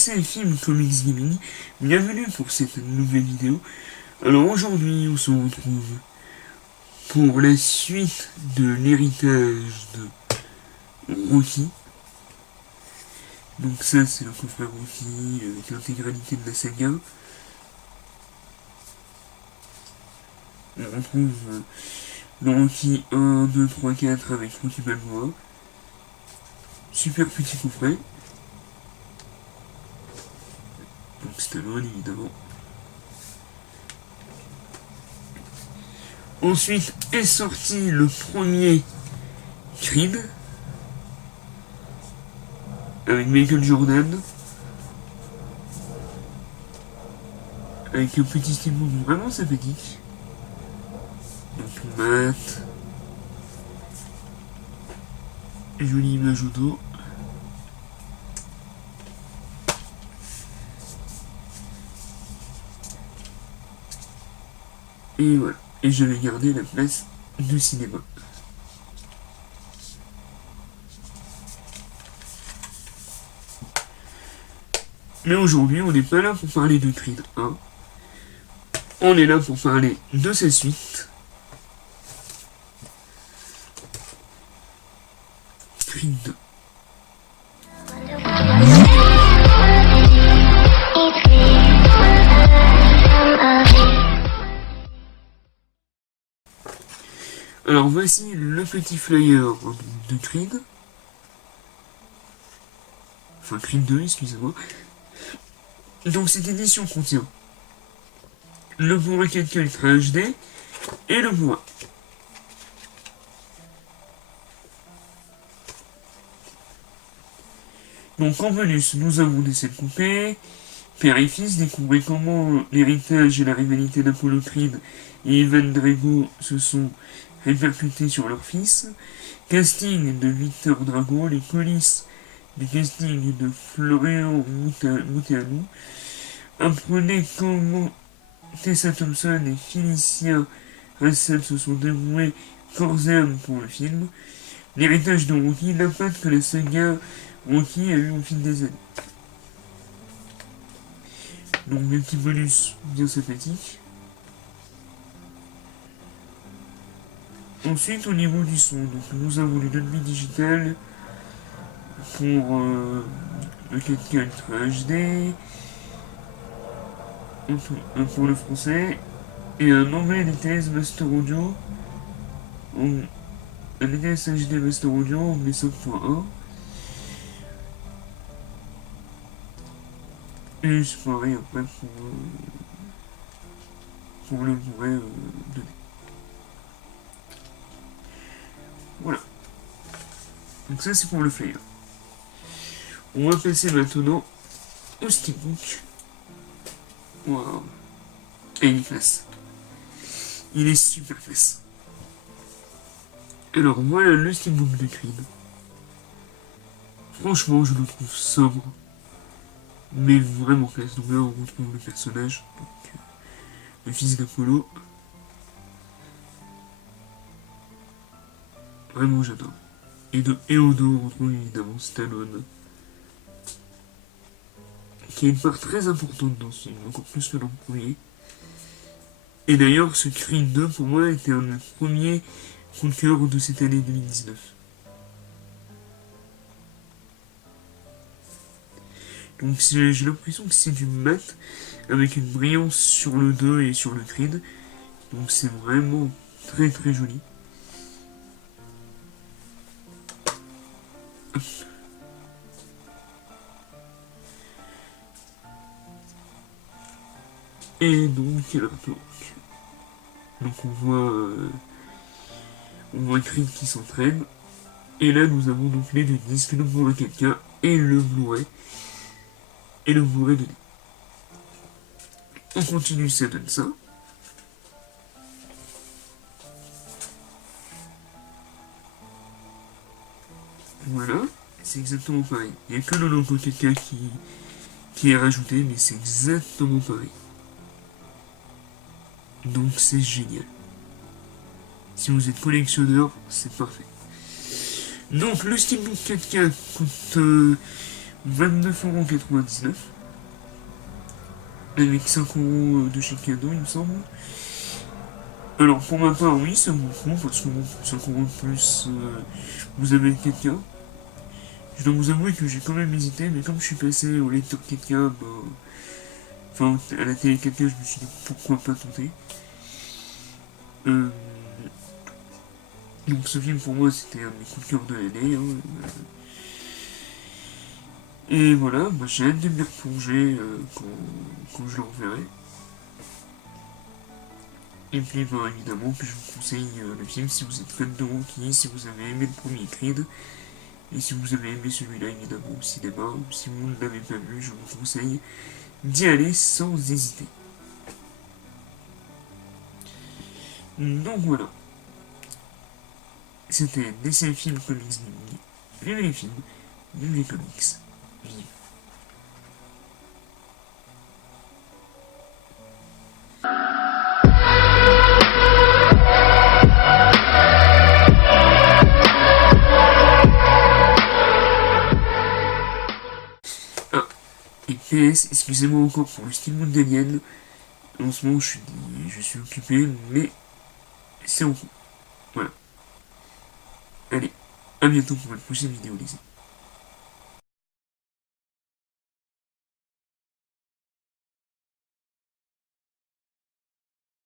PC Film Comics Gaming, bienvenue pour cette nouvelle vidéo. Alors aujourd'hui on se retrouve pour la suite de l'héritage de Rocky. Donc ça c'est le coffret Rocky avec l'intégralité de la saga. On retrouve le Rocky 1, 2, 3, 4 avec Rocky Balboa. Super petit coffret. Donc Stallone évidemment. Ensuite est sorti le premier Creed avec Michael Jordan, avec un petit steelbook vraiment sympathique. Donc Matt, jolie image auto. Et voilà. Et je vais garder la place du cinéma. Mais aujourd'hui, on n'est pas là pour parler de Creed 1. On est là pour parler de sa suite. Creed 2. Alors voici le petit flyer de Creed. Enfin Creed 2, excusez-moi. Donc cette édition contient le Blu-ray 4K Ultra HD et le Blu-ray. Donc en bonus, nous avons des scènes coupées. Père et fils, découvrez comment l'héritage et la rivalité d'Apollo Creed et Ivan Drago se sont répercutés sur leur fils. Casting de Victor Drago, les coulisses du casting de Florian Mouteanu. Apprenez comment Tessa Thompson et Felicia Russell se sont dévoués corps et âme pour le film. L'héritage de Rocky, l'impact que la saga Rocky a eu au fil des années. Donc des petits bonus bien sympathiques. Ensuite au niveau du son, donc nous avons le Dolby Digital pour le 4K Ultra HD, pour le français, et un anglais DTS Master Audio, un DTS HD Master Audio anglais 5.1. Et c'est pareil après pour le Blu-ray 2D. Voilà. Donc ça c'est pour le flyer. On va passer maintenant au steelbook. Waouh. Et il est classe. Il est super classe. Alors voilà le steelbook de Creed. Franchement je le trouve sobre. Mais vraiment classe. Donc là on retrouve le personnage. Donc, le fils d'Apollo. Vraiment j'adore. Et de Eodo on retrouve évidemment Stallone. Qui a une part très importante dans ce film, encore plus que dans le premier. Et d'ailleurs ce Creed 2 pour moi était un des premiers coups de cœur de cette année 2019. Donc j'ai l'impression que c'est du mat avec une brillance sur le 2 et sur le Creed. Donc c'est vraiment très très joli. Et donc alors, donc on voit Creed qui s'entraîne. Et là nous avons donc les deux disques, le Blu-ray 4K et le Blu-ray. Et le Blu-ray 2D. On continue, ça donne ça. Voilà, c'est exactement pareil. Il n'y a que le logo 4K qui est rajouté, mais c'est exactement pareil. Donc c'est génial. Si vous êtes collectionneur, c'est parfait. Donc le Steelbook 4K coûte 29,99€. Avec 5€ de chez cadeau, il me semble. Alors, pour ma part, oui, ça me prend, parce que bon, 5€ de plus, vous avez le 4K. Je dois vous avouer que j'ai quand même hésité, mais comme je suis passé au lecteur 4K, bah, enfin, à la télé 4K, je me suis dit pourquoi pas tenter. Euh, donc, ce film, pour moi, c'était un de mes coups de cœur de l'année. Hein. Et voilà, bah, j'ai hâte de m'y replonger quand je le reverrai. Et puis, bah, évidemment, que je vous conseille le film si vous êtes fan de Rocky, si vous avez aimé le premier Creed, et si vous avez aimé celui-là, évidemment, au cinéma, ou si vous ne l'avez pas vu, je vous conseille d'y aller sans hésiter. Donc voilà, c'était DC Film Comics Gaming. Vive les films, vive les comics, vive. Ah, et PS, excusez-moi encore pour le style mondial. En ce moment, je suis occupé, mais c'est en cours. Voilà. Allez, à bientôt pour une prochaine vidéo, les amis.